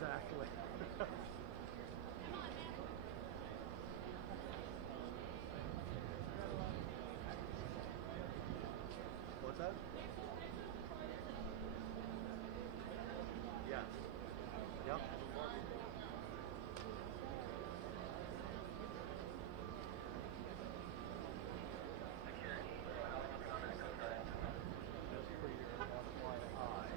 Exactly. What's that? Yes. Yep. Just for your FYI.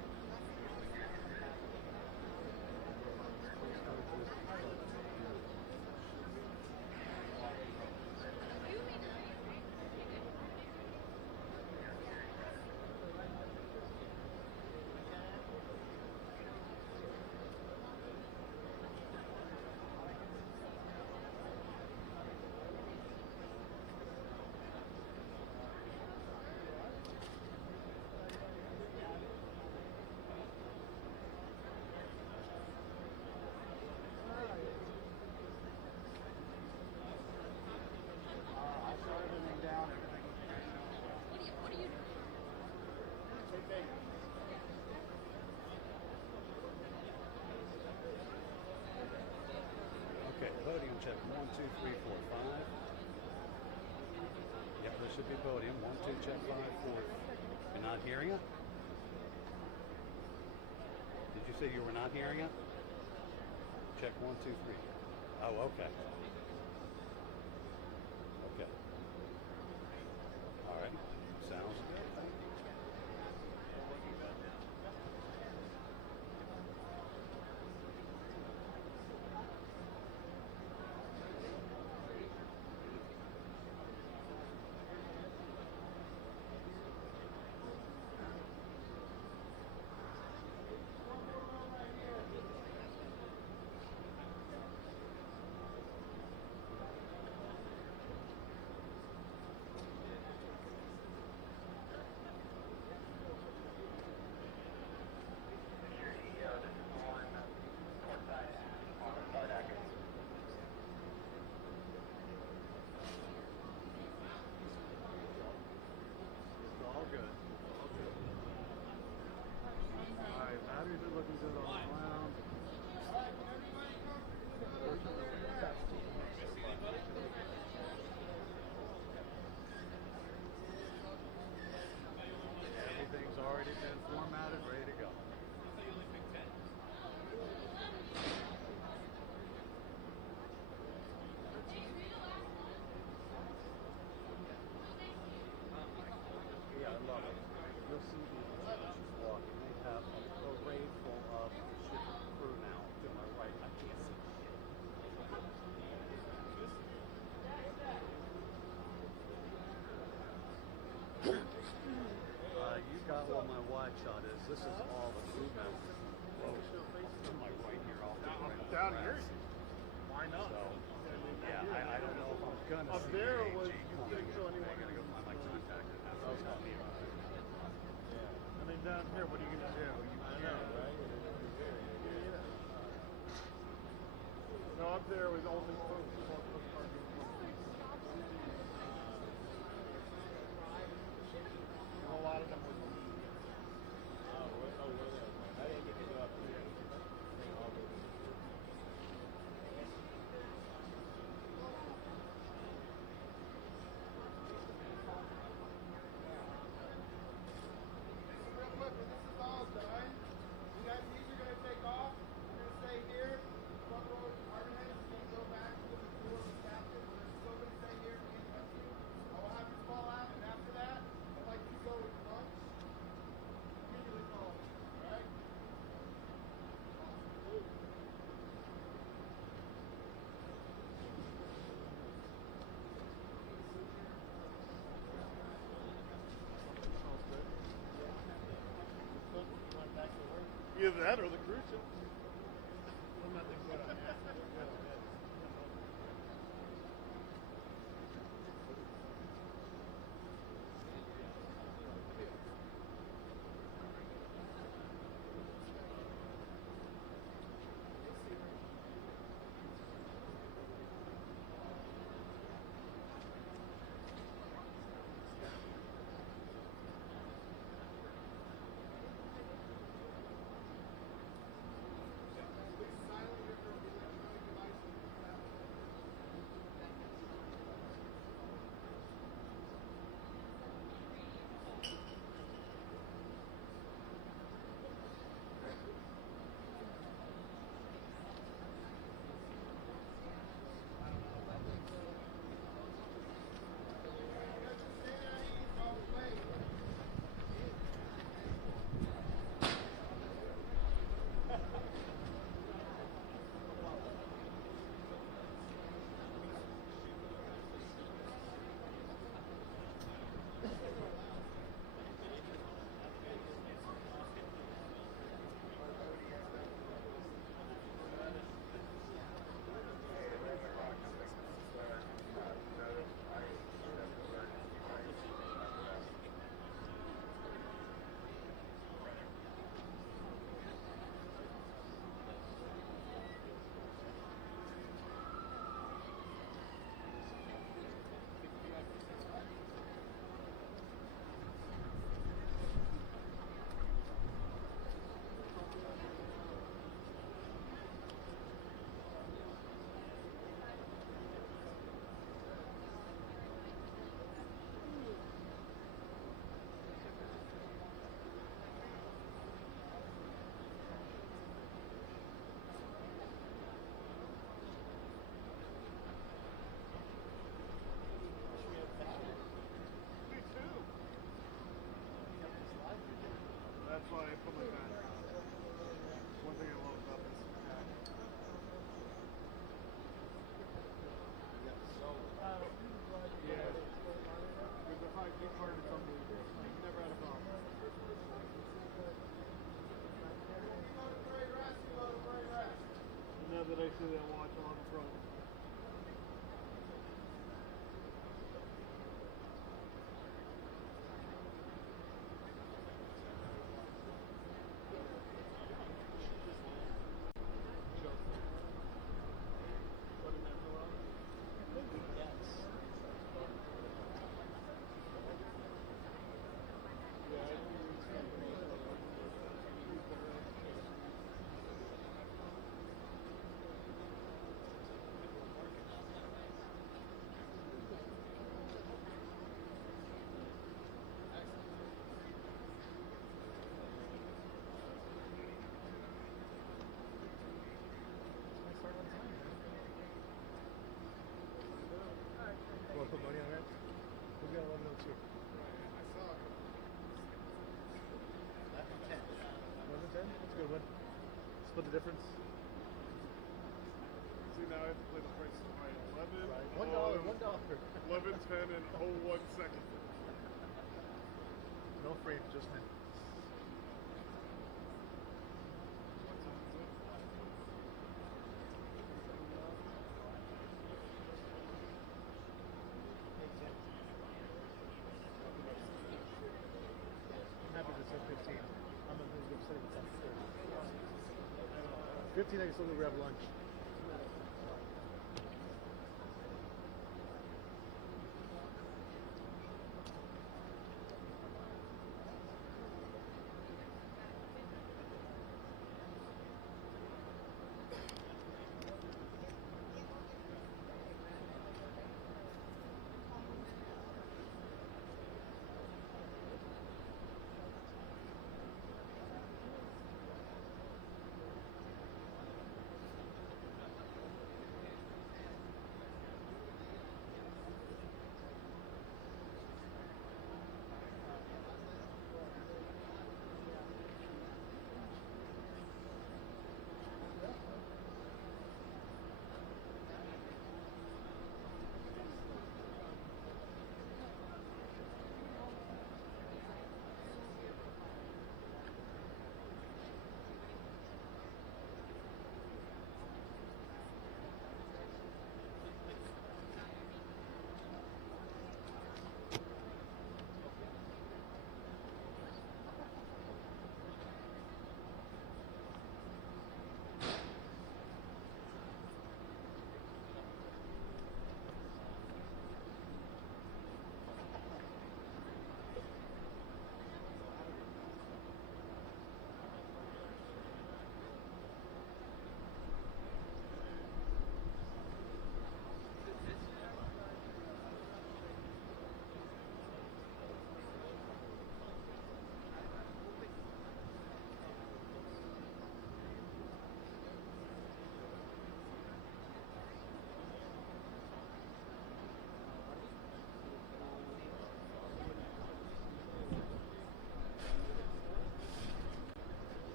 I shut everything down. Everything was great. What are you doing? Okay, podium check. 1, 2, 3, 4, 5. Yep, there should be podium. 1, 2, check 5, 4. You're not hearing it? Did you say you were not hearing it? Check 1, 2, 3. Oh, okay. Okay. All right. Sounds good. Thank you. All good. All good. All right, batteries are looking good all around. Everything's already been formatted, ready to go. Yeah, I love it. You'll see the she's walking. They have a parade full of shipping crew now. To my right, I can't see shit. You got what my wide shot is. This is all the crew members. Whoa. To my right here, all down here. Why not? So, yeah, I don't know if I'm gonna up see there the was AG you coming. think so anyone I gotta go find my contact and have them tell me about it. Yeah. I mean down here, what are you gonna do? You can't, right? Yeah. No, up there was only folks. A lot of them were. Oh, were they? I didn't get to go up there. When this is all done, you guys, these are going to take off. We're going to stay here. Front row department heads is going to go back to the door of the captain. Do that watch on from. Want to put money on that? We got 1102. I saw it. 1110. 1110? That's a good one. Split the difference. See, now I have to play the price of my 11. Right. $1. $1. 11:10 and 01 second. No frame, just minutes. What time is it? I'm happy to set 15. I'm going to go set it at 30. 15, I can still go grab lunch.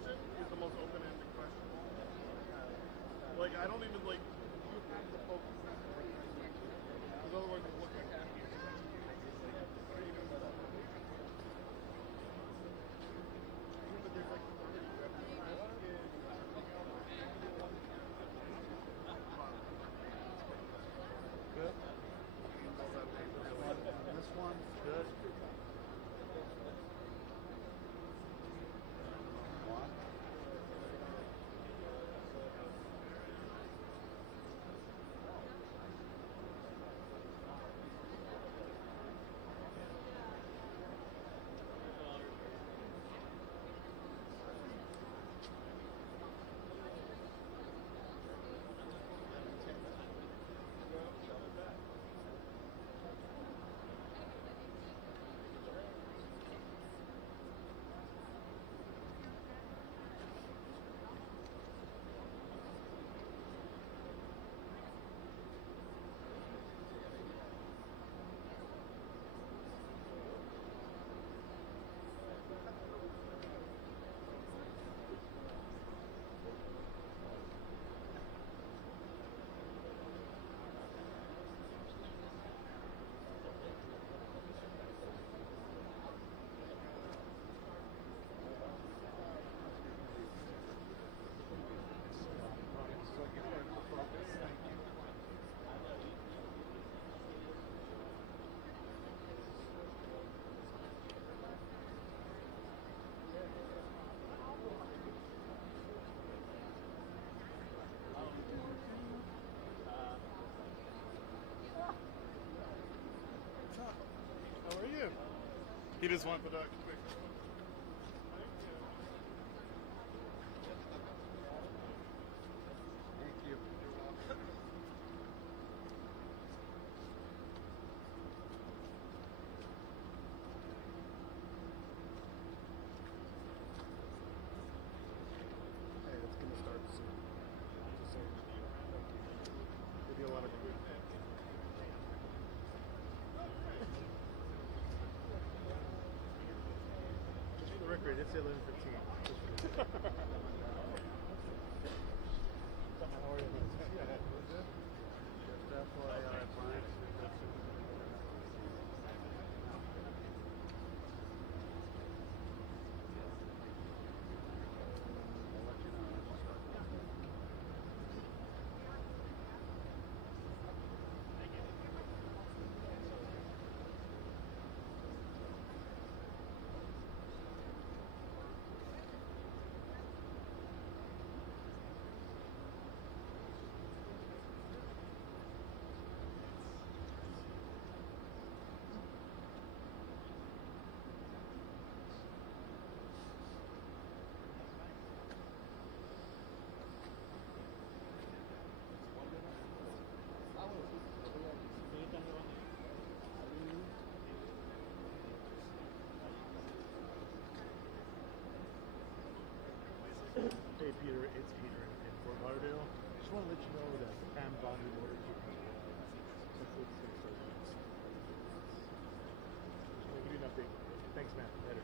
question is the most open-ended question. Like, I don't even, like, you have to focus. Because otherwise it looks like happy. But there's like 30 you have to ask it. Good. This one, good. One. How are you? He just wants the duck. Quick. Thank you. Hey, it's gonna start soon. Just saying. Give you a lot of good. Just for the record, it's 11:15. How are you? Just FYI, Brian. I'll let you know when we start. Hey Peter, it's Peter in Fort Lauderdale. Just want to let you know that the Pamela Bondi motor took me Just want to give you an update. Thanks, man. Later.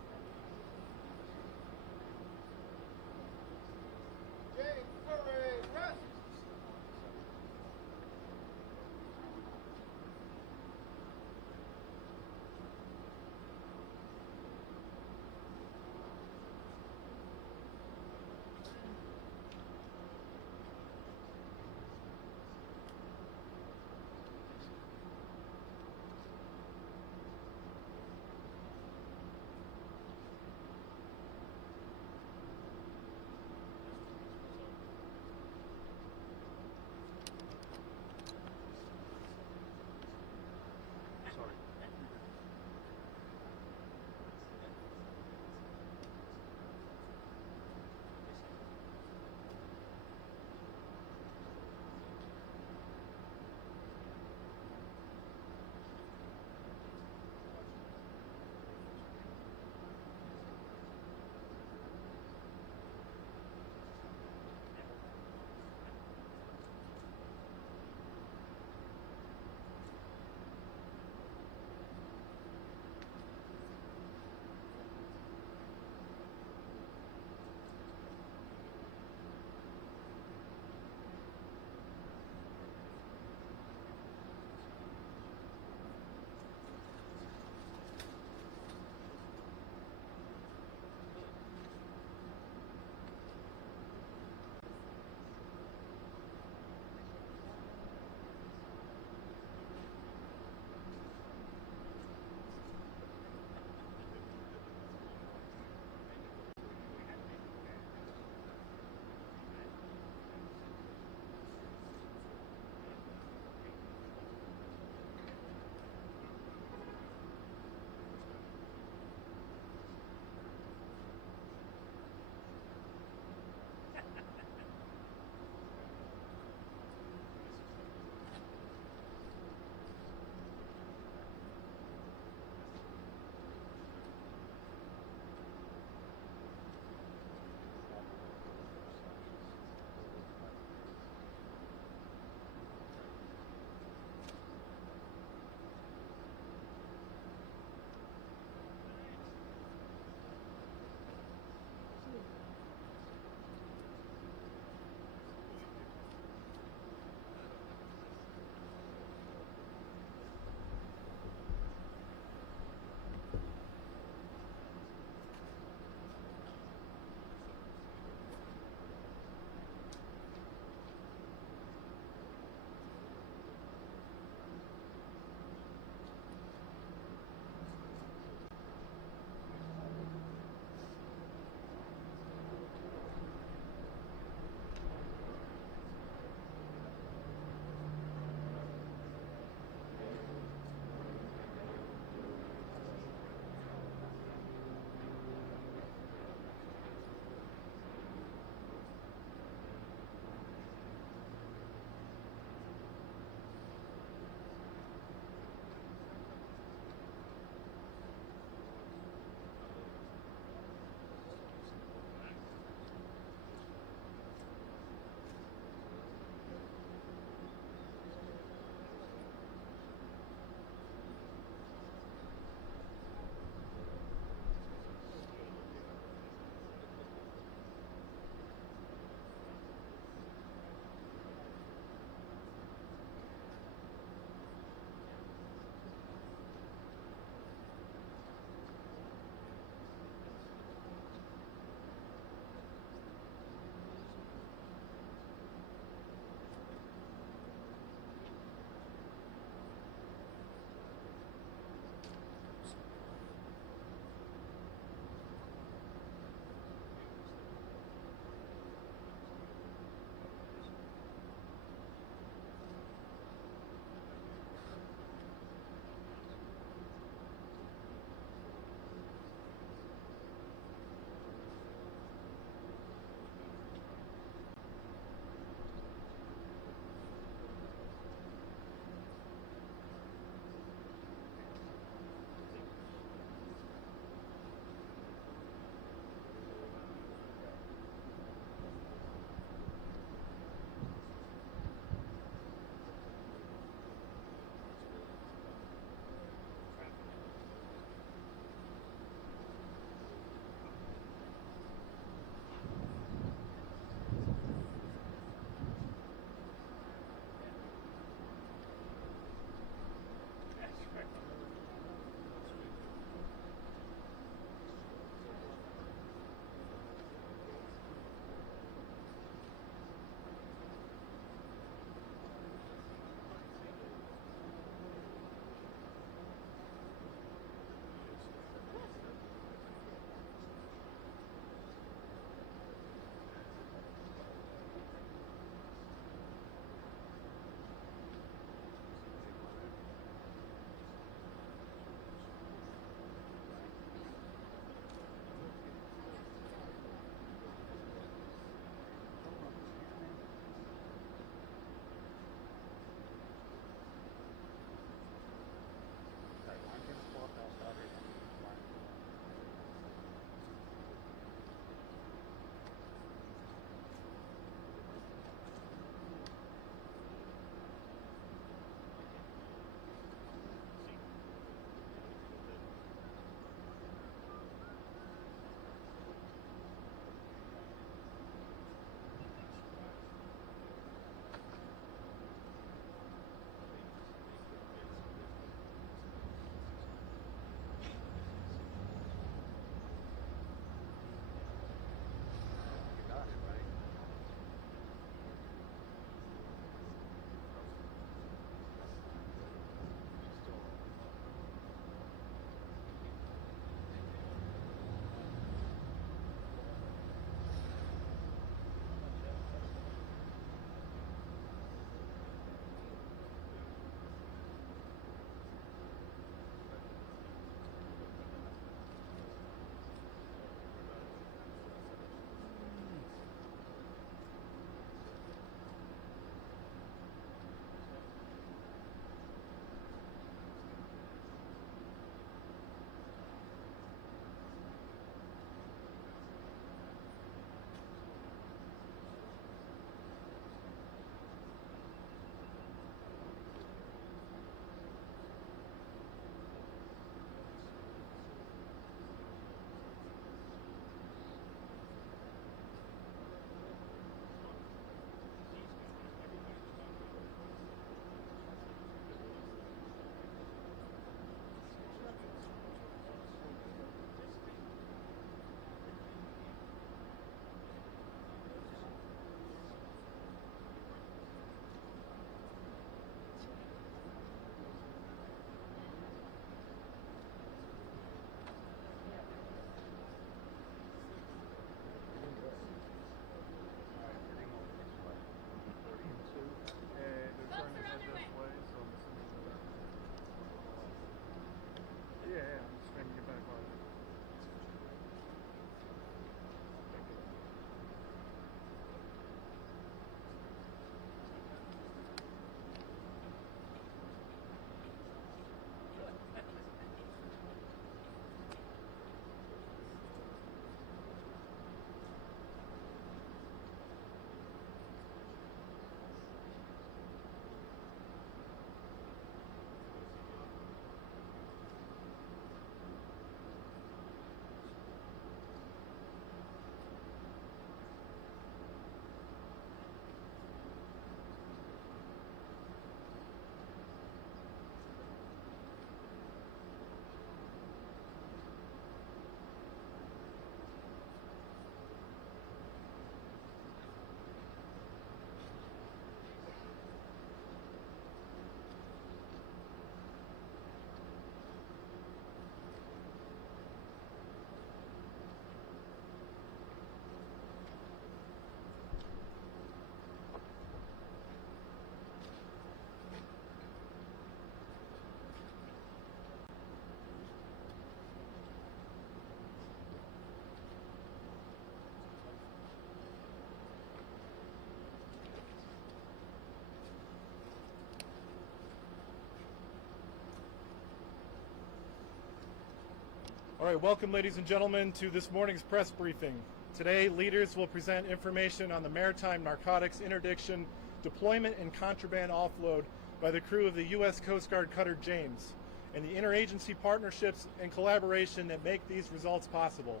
All right, welcome ladies and gentlemen to this morning's press briefing. Today, leaders will present information on the maritime narcotics interdiction, deployment, and contraband offload by the crew of the U.S. Coast Guard cutter James, and the interagency partnerships and collaboration that make these results possible.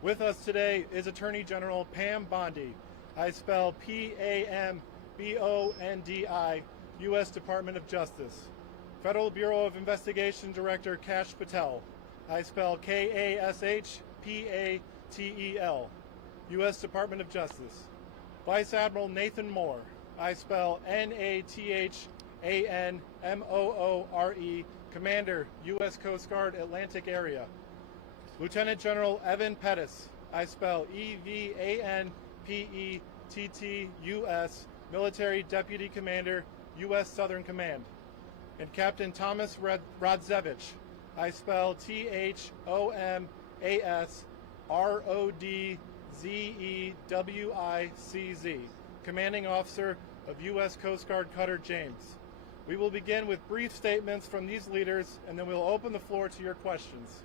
With us today is Attorney General Pam Bondi. I spell P-A-M-B-O-N-D-I, U.S. Department of Justice. Federal Bureau of Investigation Director Kash Patel. I spell K-A-S-H-P-A-T-E-L, U.S. Department of Justice. Vice Admiral Nathan Moore. I spell N-A-T-H-A-N-M-O-O-R-E, Commander, U.S. Coast Guard, Atlantic Area. Lieutenant General Evan Pettis. I spell E-V-A-N-P-E-T-T-U-S, Military Deputy Commander, U.S. Southern Command. And Captain Thomas Rodzevich. I spell T-H-O-M-A-S-R-O-D-Z-E-W-I-C-Z, Commanding Officer of U.S. Coast Guard cutter James. We will begin with brief statements from these leaders, and then we'll open the floor to your questions.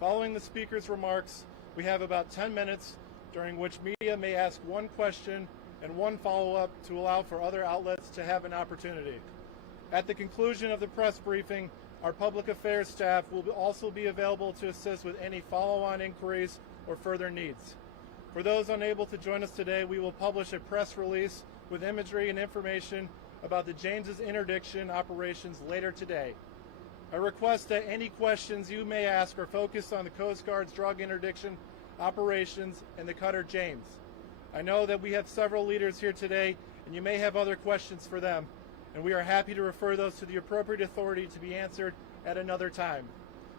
Following the speakers' remarks, we have about 10 minutes during which media may ask one question and one follow-up to allow for other outlets to have an opportunity. At the conclusion of the press briefing, our public affairs staff will also be available to assist with any follow-on inquiries or further needs. For those unable to join us today, we will publish a press release with imagery and information about the James's interdiction operations later today. I request that any questions you may ask are focused on the Coast Guard's drug interdiction operations and the cutter James. I know that we have several leaders here today, and you may have other questions for them, and we are happy to refer those to the appropriate authority to be answered at another time.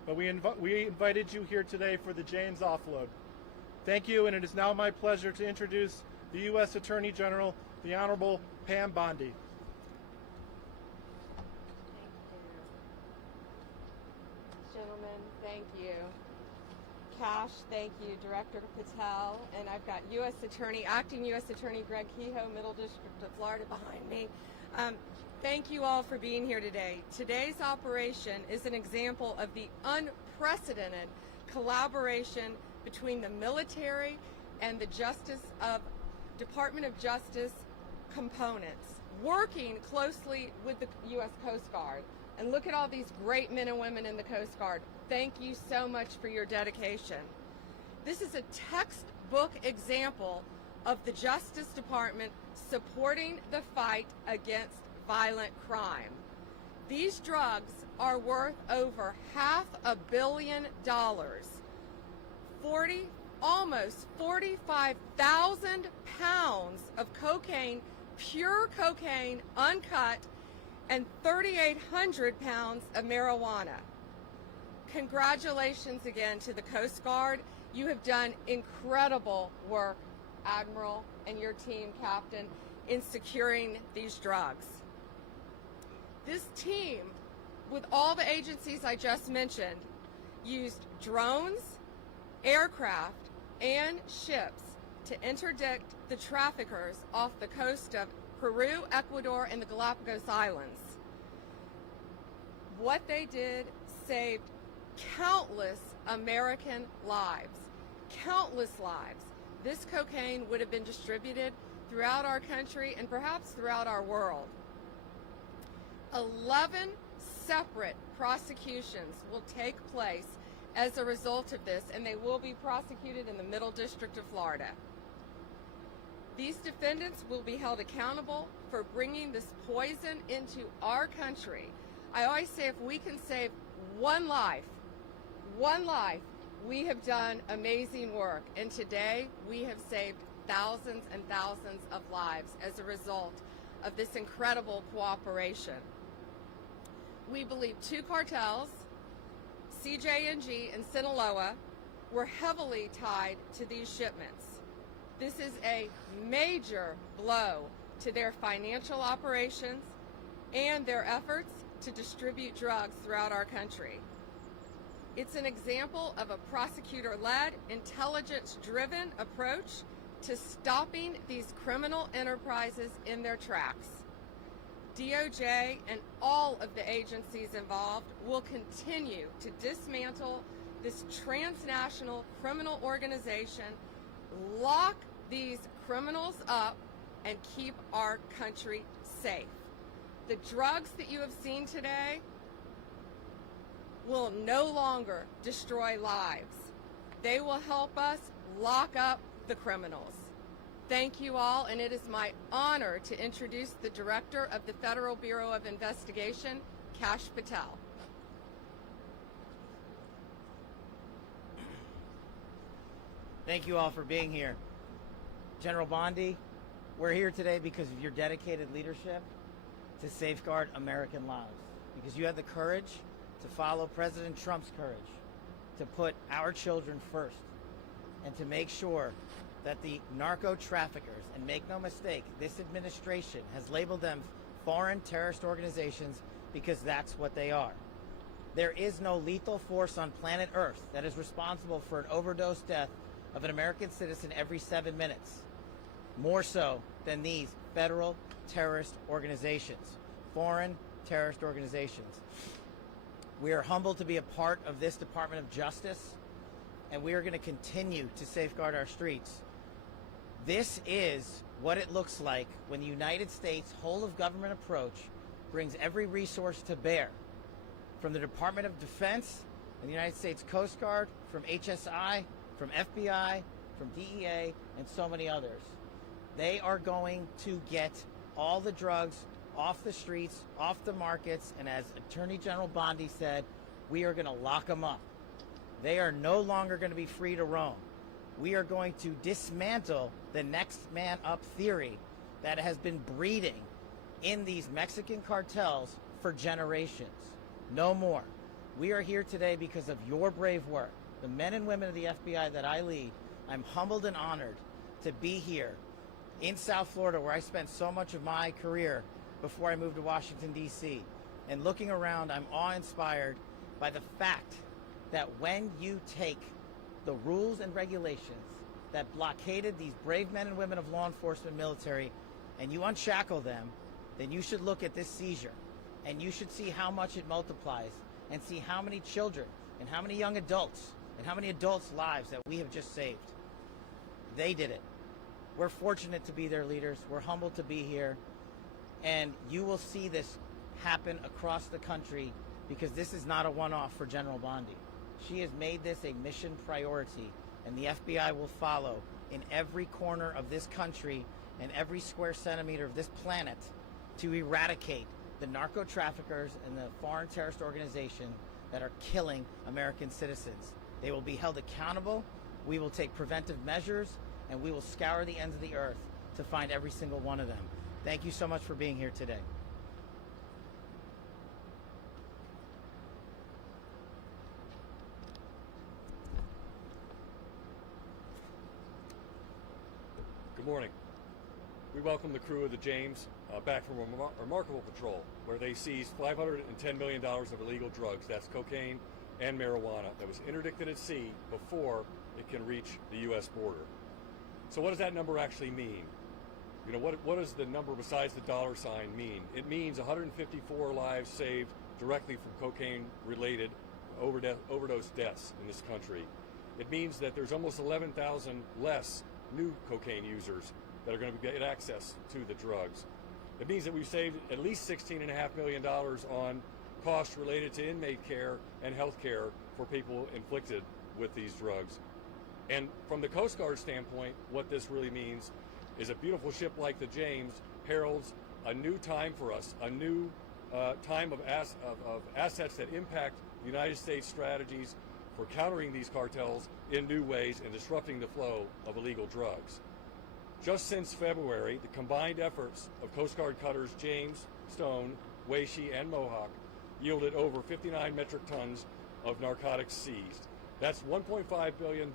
But we invited you here today for the James offload. Thank you, and it is now my pleasure to introduce the U.S. Attorney General, the Honorable Pam Bondi. Gentlemen, thank you. Kash, thank you. Director Patel, and I've got Acting U.S. Attorney Greg Kehoe, Middle District of Florida behind me. Thank you all for being here today. Today's operation is an example of the unprecedented collaboration between the military and the Department of Justice components, working closely with the U.S. Coast Guard. And look at all these great men and women in the Coast Guard. Thank you so much for your dedication. This is a textbook example of the Justice Department supporting the fight against violent crime. These drugs are worth over $500 million, almost 45,000 pounds of cocaine, pure cocaine, uncut, and 3,800 pounds of marijuana. Congratulations again to the Coast Guard. You have done incredible work, Admiral, and your team, Captain, in securing these drugs. This team, with all the agencies I just mentioned, used drones, aircraft, and ships to interdict the traffickers off the coast of Peru, Ecuador, and the Galapagos Islands. What they did saved countless American lives, countless lives. This cocaine would have been distributed throughout our country and perhaps throughout our world. 11 separate prosecutions will take place as a result of this, and they will be prosecuted in the Middle District of Florida. These defendants will be held accountable for bringing this poison into our country. I always say if we can save one life, we have done amazing work. And today we have saved thousands and thousands of lives as a result of this incredible cooperation. We believe two cartels, CJNG and Sinaloa, were heavily tied to these shipments. This is a major blow to their financial operations and their efforts to distribute drugs throughout our country. It's an example of a prosecutor-led, intelligence-driven approach to stopping these criminal enterprises in their tracks. DOJ and all of the agencies involved will continue to dismantle this transnational criminal organization, lock these criminals up, and keep our country safe. The drugs that you have seen today will no longer destroy lives. They will help us lock up the criminals. Thank you all, and it is my honor to introduce the Director of the Federal Bureau of Investigation, Kash Patel. Thank you all for being here. General Bondi, we're here today because of your dedicated leadership to safeguard American lives, because you had the courage to follow President Trump's courage to put our children first and to make sure that the narco traffickers, and make no mistake, this administration has labeled them foreign terrorist organizations because that's what they are. There is no lethal force on planet Earth that is responsible for an overdose death of an American citizen every 7 minutes, more so than these federal terrorist organizations, foreign terrorist organizations. We are humbled to be a part of this Department of Justice, and we are going to continue to safeguard our streets. This is what it looks like when the United States whole of government approach brings every resource to bear, from the Department of Defense and the United States Coast Guard, from HSI, from FBI, from DEA, and so many others. They are going to get all the drugs off the streets, off the markets, and as Attorney General Bondi said, we are going to lock them up. They are no longer going to be free to roam. We are going to dismantle the next man up theory that has been breeding in these Mexican cartels for generations. No more. We are here today because of your brave work. The men and women of the FBI that I lead, I'm humbled and honored to be here in South Florida, where I spent so much of my career before I moved to Washington, D.C. And looking around, I'm awe-inspired by the fact that when you take the rules and regulations that blockaded these brave men and women of law enforcement military and you unshackle them, then you should look at this seizure and you should see how much it multiplies and see how many children and how many young adults and how many adults' lives that we have just saved. They did it. We're fortunate to be their leaders. We're humbled to be here. And you will see this happen across the country because this is not a one-off for General Bondi. She has made this a mission priority, and the FBI will follow in every corner of this country and every square centimeter of this planet to eradicate the narco traffickers and the foreign terrorist organization that are killing American citizens. They will be held accountable. We will take preventive measures, and we will scour the ends of the earth to find every single one of them. Thank you so much for being here today. Good morning. We welcome the crew of the James back from a remarkable patrol where they seized $510 million of illegal drugs, that's cocaine and marijuana, that was interdicted at sea before it can reach the U.S. border. So what does that number actually mean? You know, what does the number besides the dollar sign mean? It means 154 lives saved directly from cocaine-related overdose deaths in this country. It means that there's almost 11,000 less new cocaine users that are going to get access to the drugs. It means that we've saved at least $16.5 million on costs related to inmate care and health care for people inflicted with these drugs. And from the Coast Guard standpoint, what this really means is a beautiful ship like the James heralds a new time for us, a new time of assets that impact the United States strategies for countering these cartels in new ways and disrupting the flow of illegal drugs. Just since February, the combined efforts of Coast Guard cutters James, Stone, Weishi, and Mohawk yielded over 59 metric tons of narcotics seized. That's $1.5 billion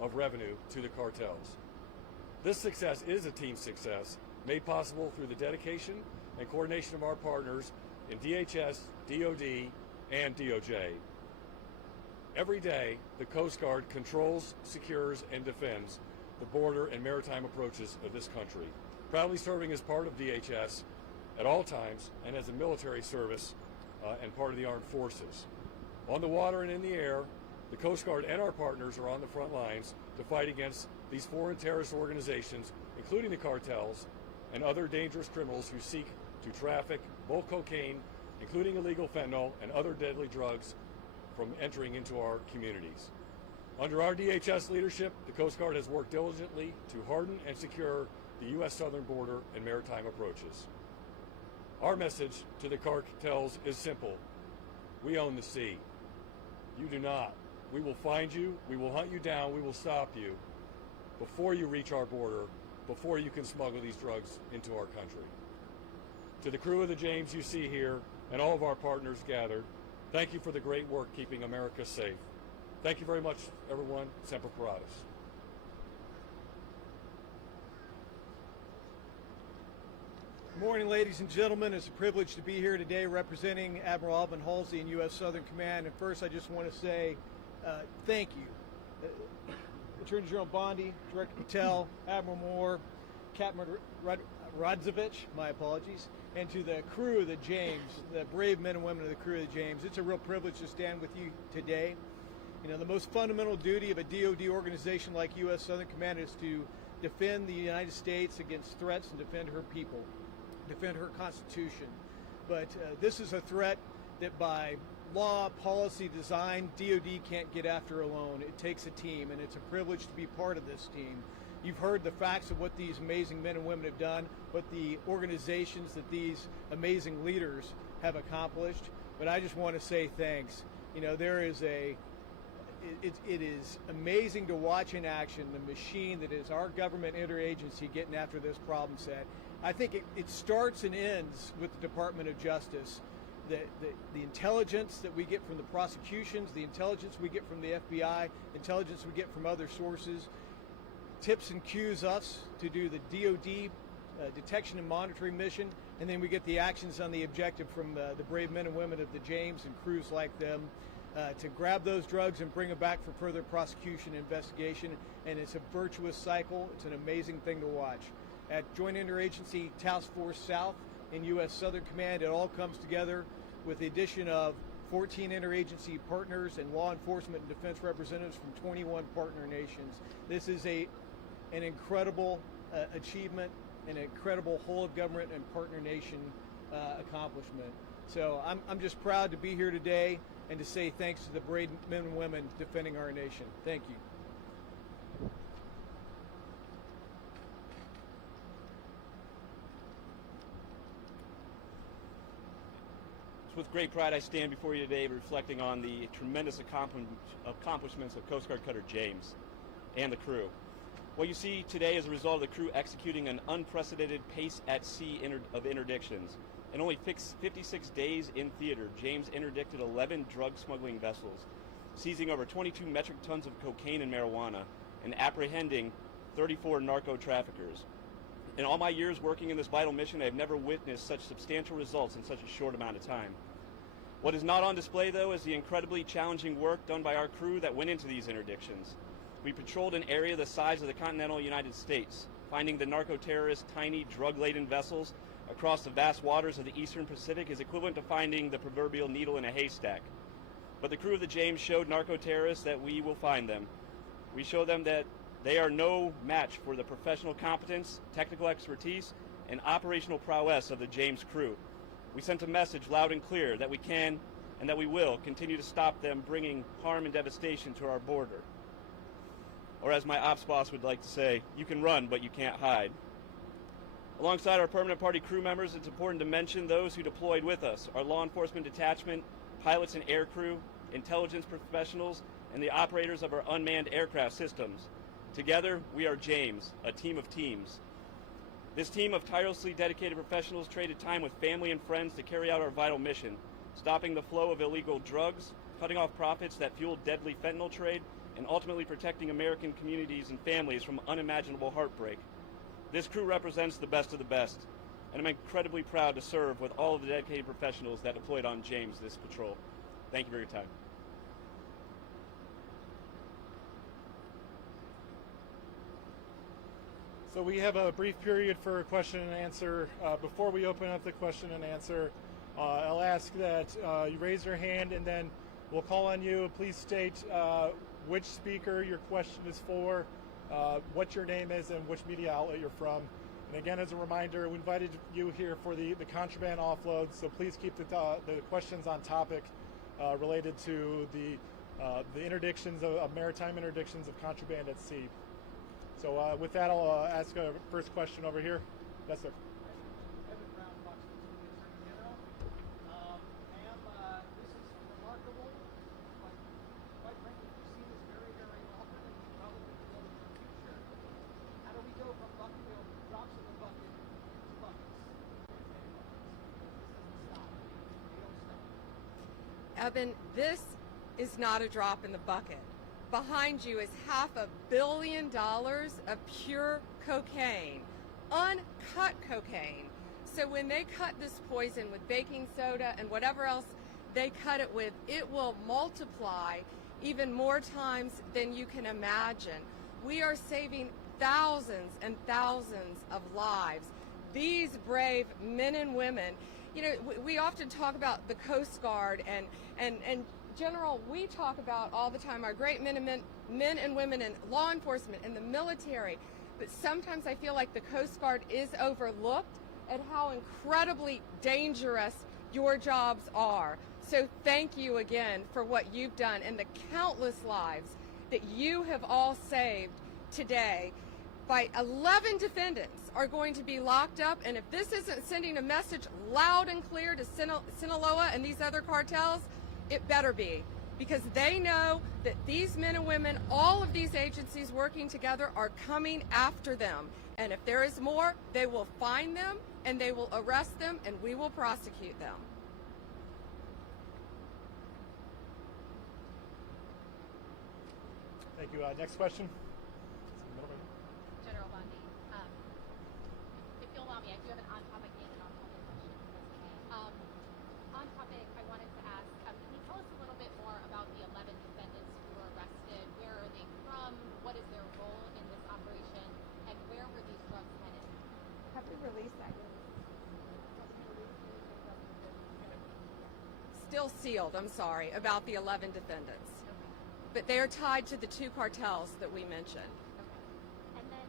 of revenue to the cartels. This success is a team success made possible through the dedication and coordination of our partners in DHS, DOD, and DOJ. Every day, the Coast Guard controls, secures, and defends the border and maritime approaches of this country, proudly serving as part of DHS at all times and as a military service and part of the armed forces. On the water and in the air, the Coast Guard and our partners are on the front lines to fight against these foreign terrorist organizations, including the cartels and other dangerous criminals who seek to traffic bulk cocaine, including illegal fentanyl and other deadly drugs, from entering into our communities. Under our DHS leadership, the Coast Guard has worked diligently to harden and secure the U.S. southern border and maritime approaches. Our message to the cartels is simple. We own the sea. You do not. We will find you, we will hunt you down, we will stop you before you reach our border, before you can smuggle these drugs into our country. To the crew of the James you see here, and all of our partners gathered, thank you for the great work keeping America safe. Thank you very much, everyone. Semper Paratus. Good morning, ladies and gentlemen. It's a privilege to be here today representing Admiral Alvin Halsey in U.S. Southern Command. And first, I just want to say thank you. Attorney General Bondi, Director Patel, Admiral Moore, Captain Rodzovich, my apologies, and to the crew of the James, the brave men and women of the crew of the James. It's a real privilege to stand with you today. You know, the most fundamental duty of a DoD organization like U.S. Southern Command is to defend the United States against threats and defend her people, defend her Constitution. But this is a threat that by law, policy, design, DoD can't get after alone. It takes a team, and it's a privilege to be part of this team. You've heard the facts of what these amazing men and women have done, what the organizations that these amazing leaders have accomplished. But I just want to say thanks. You know, there is it is amazing to watch in action the machine that is our government interagency getting after this problem set. I think it starts and ends with the Department of Justice. The intelligence that we get from the prosecutions, the intelligence we get from the FBI, intelligence we get from other sources, tips and cues us to do the DoD detection and monitoring mission, and then we get the actions on the objective from the brave men and women of the James and crews like them to grab those drugs and bring them back for further prosecution and investigation. And it's a virtuous cycle. It's an amazing thing to watch. At Joint Interagency Task Force South in U.S. Southern Command, it all comes together with the addition of 14 interagency partners and law enforcement and defense representatives from 21 partner nations. This is an incredible achievement, an incredible whole of government and partner nation accomplishment. So I'm just proud to be here today and to say thanks to the brave men and women defending our nation. Thank you. It's with great pride I stand before you today reflecting on the tremendous accomplishments of Coast Guard Cutter James and the crew. What you see today is a result of the crew executing an unprecedented pace at sea of interdictions. In only 56 days in theater, James interdicted 11 drug smuggling vessels, seizing over 22 metric tons of cocaine and marijuana, and apprehending 34 narco traffickers. In all my years working in this vital mission, I have never witnessed such substantial results in such a short amount of time. What is not on display, though, is the incredibly challenging work done by our crew that went into these interdictions. We patrolled an area the size of the continental United States, finding the narco-terrorists' tiny, drug-laden vessels across the vast waters of the eastern Pacific is equivalent to finding the proverbial needle in a haystack. But the crew of the James showed narco-terrorists that we will find them. We show them that they are no match for the professional competence, technical expertise, and operational prowess of the James crew. We sent a message loud and clear that we can and that we will continue to stop them bringing harm and devastation to our border. Or as my ops boss would like to say, you can run, but you can't hide. Alongside our permanent party crew members, it's important to mention those who deployed with us, our law enforcement detachment, pilots and air crew, intelligence professionals, and the operators of our unmanned aircraft systems. Together, we are James, a team of teams. This team of tirelessly dedicated professionals traded time with family and friends to carry out our vital mission, stopping the flow of illegal drugs, cutting off profits that fueled deadly fentanyl trade, and ultimately protecting American communities and families from unimaginable heartbreak. This crew represents the best of the best, and I'm incredibly proud to serve with all of the dedicated professionals that deployed on James this patrol. Thank you for your time. So we have a brief period for question and answer. Before we open up the question and answer, I'll ask that you raise your hand and then We'll call on you. Please state which speaker your question is for, what your name is, and which media outlet you're from. And again, as a reminder, we invited you here for the contraband offload, so please keep the questions on topic related to the interdictions of maritime interdictions of contraband at sea. So with that, I'll ask a first question over here. Yes, sir. Evan Brown, Fox News Attorney General. Ma'am, this is remarkable. But quite frankly, we've seen this very, very often, and we probably will in the future. How do we go from drops in the bucket to buckets? This doesn't stop. We don't stop. Evan, this is not a drop in the bucket. Behind you is $500 million of pure cocaine, uncut cocaine. So when they cut this poison with baking soda and whatever else they cut it with, it will multiply even more times than you can imagine. We are saving thousands and thousands of lives. These brave men and women, you know, we often talk about the Coast Guard and General, we talk about all the time our great men and women in law enforcement and the military, but sometimes I feel like the Coast Guard is overlooked at how incredibly dangerous your jobs are. So thank you again for what you've done and the countless lives that you have all saved today. By 11 defendants are going to be locked up, and if this isn't sending a message loud and clear to Sinaloa and these other cartels, it better be, because they know that these men and women, all of these agencies working together, are coming after them. And if there is more, they will find them and they will arrest them and we will prosecute them. Thank you. Next question. General Bondi, if you'll allow me, I do have an on-topic and an off-topic question. On topic, I wanted to ask, can you tell us a little bit more about the 11 defendants who were arrested? Where are they from? What is their role in this operation? And where were these drugs headed? Have we released that yet? Still sealed, I'm sorry, about the 11 defendants. But they are tied to the two cartels that we mentioned. Okay. And then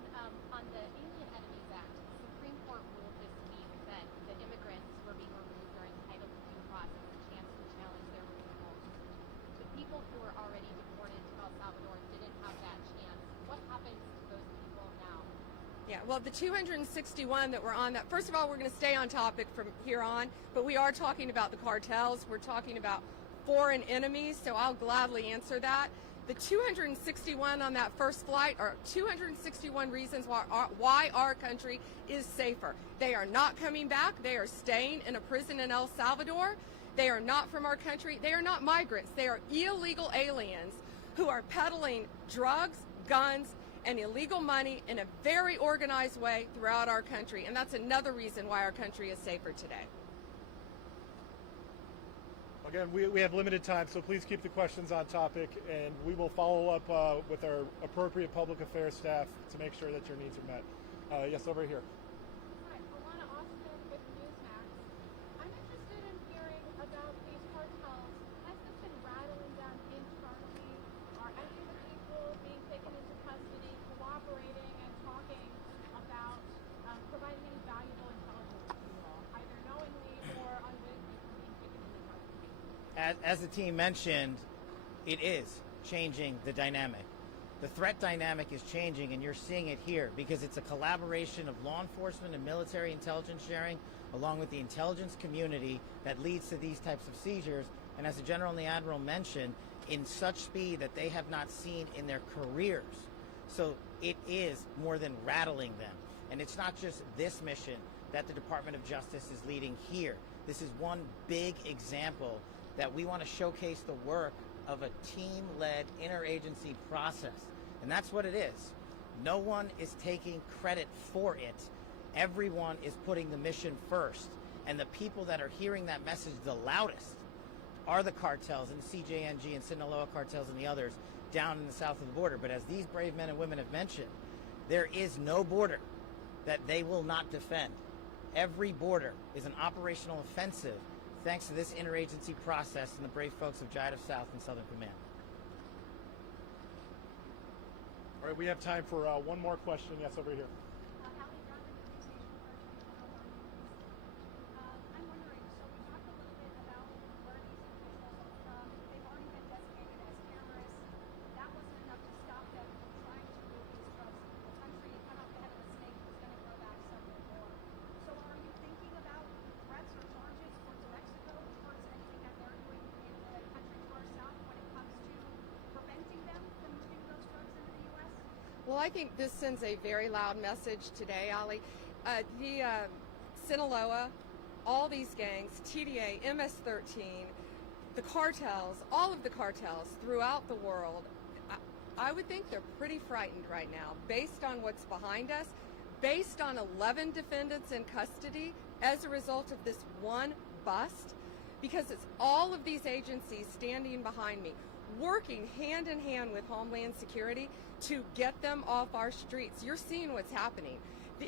on the Alien Enemies Act, the Supreme Court ruled this week that the immigrants were being removed or entitled to due process, a chance to challenge their removal. The people who were already deported to El Salvador didn't have that chance. What happens to those people now? Yeah, well, the 261 that were on that, first of all, we're going to stay on topic from here on, but we are talking about the cartels. We're talking about foreign enemies, so I'll gladly answer that. The 261 on that first flight are 261 reasons why our country is safer. They are not coming back. They are staying in a prison in El Salvador. They are not from our country. They are not migrants. They are illegal aliens who are peddling drugs, guns, and illegal money in a very organized way throughout our country. And that's another reason why our country is safer today. Again, we have limited time, so please keep the questions on topic, and we will follow up with our appropriate public affairs staff to make sure that your needs are met. Yes, over here. Hi, Alana Austin with Newsmax. I'm interested in hearing about these cartels. Has this been rattling down internally? Are any of the people being taken into custody cooperating and talking about providing any valuable intelligence to you all, either knowingly or unwittingly from being taken into custody? As the team mentioned, it is changing the dynamic. The threat dynamic is changing, and you're seeing it here because it's a collaboration of law enforcement and military intelligence sharing along with the intelligence community that leads to these types of seizures. And as the General and the Admiral mentioned, in such speed that they have not seen in their careers. So it is more than rattling them. And it's not just this mission that the Department of Justice is leading here. This is one big example that we want to showcase the work of a team-led interagency process. And that's what it is. No one is taking credit for it. Everyone is putting the mission first. And the people that are hearing that message the loudest are the cartels and the CJNG and Sinaloa cartels and the others down in the south of the border. But as these brave men and women have mentioned, there is no border that they will not defend. Every border is an operational offensive thanks to this interagency process and the brave folks of JIDF South and Southern Command. All right, we have time for one more question. Yes, over here. I'm wondering, so we talked a little bit about where these individuals are from. They've already been designated as terrorists. That wasn't enough to stop them from trying to move these drugs into the country and come out the head of a snake that's going to grow back several more. So are you thinking about threats or charges towards Mexico, towards anything that they're doing in the country to our south when it comes to preventing them from moving those drugs into the U.S.? Well, I think this sends a very loud message today, Ali. Sinaloa, all these gangs, TDA, MS-13, the cartels, all of the cartels throughout the world, I would think they're pretty frightened right now based on what's behind us, based on 11 defendants in custody as a result of this one bust, because it's all of these agencies standing behind me, working hand in hand with Homeland Security to get them off our streets. You're seeing what's happening.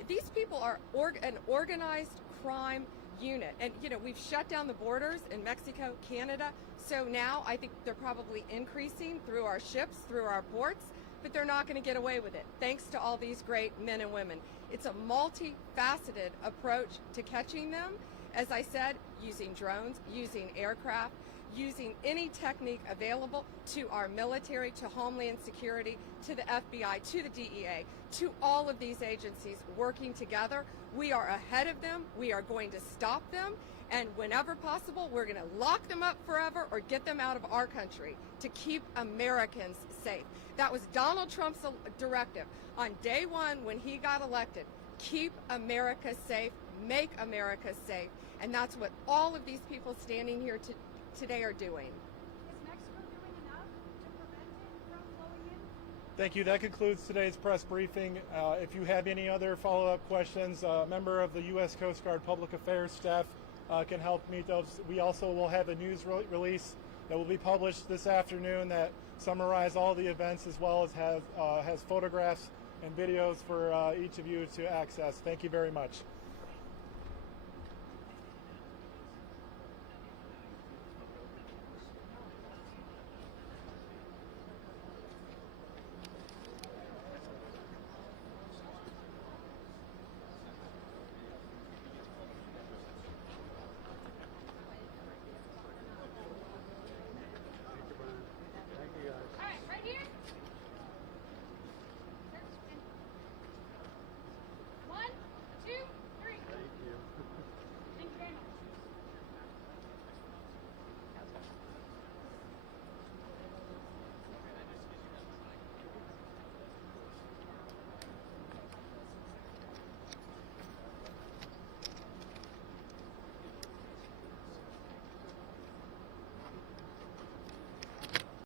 These people are an organized crime unit. And, you know, we've shut down the borders in Mexico, Canada. So now I think they're probably increasing through our ships, through our ports, but they're not going to get away with it, thanks to all these great men and women. It's a multifaceted approach to catching them. As I said, using drones, using aircraft, using any technique available to our military, to Homeland Security, to the FBI, to the DEA, to all of these agencies working together. We are ahead of them. We are going to stop them. And whenever possible, we're going to lock them up forever or get them out of our country to keep Americans safe. That was Donald Trump's directive on day one when he got elected. Keep America safe, make America safe. And that's what all of these people standing here today are doing. Is Mexico doing enough to prevent it from flowing in? Thank you. That concludes today's press briefing. If you have any other follow-up questions, a member of the U.S. Coast Guard Public Affairs staff can help meet those. We also will have a news release that will be published this afternoon that summarize all the events, as well as has photographs and videos for each of you to access. Thank you very much.